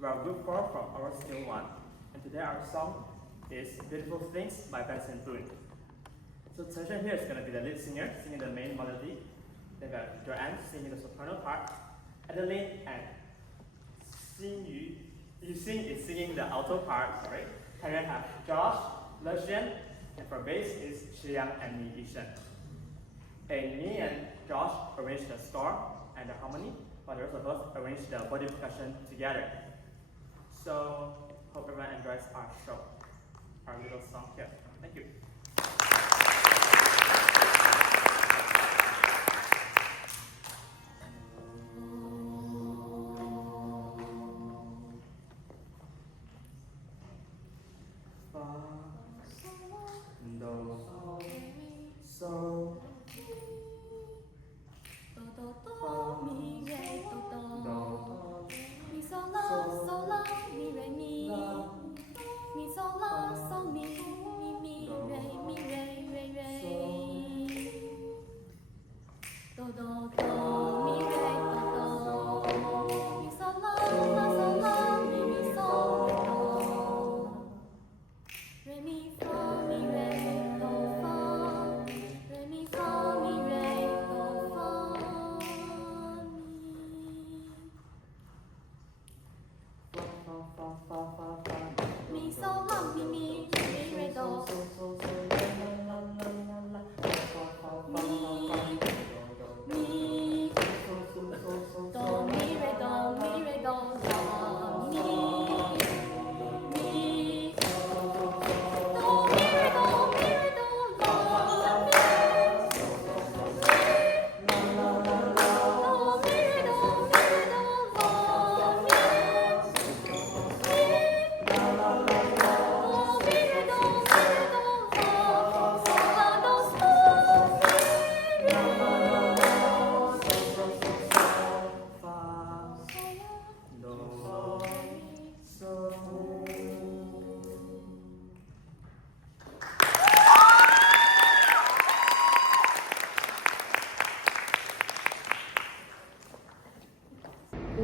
We are group 4 from our skill 1, and today our song is Beautiful Things by Benson Boone. So Chen Shen here is going to be the lead singer, singing the main melody. Then we have Joanne singing the soprano part. Adeline and Yu Xing is singing the alto part, sorry. And then have Josh, Le Xian, and for bass is Shi Yang and Mi Yishen. And me and Josh arranged the score and the harmony, while the rest of us arranged the body percussion together. So, hope everyone enjoys our show, our little song here. Thank you.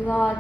La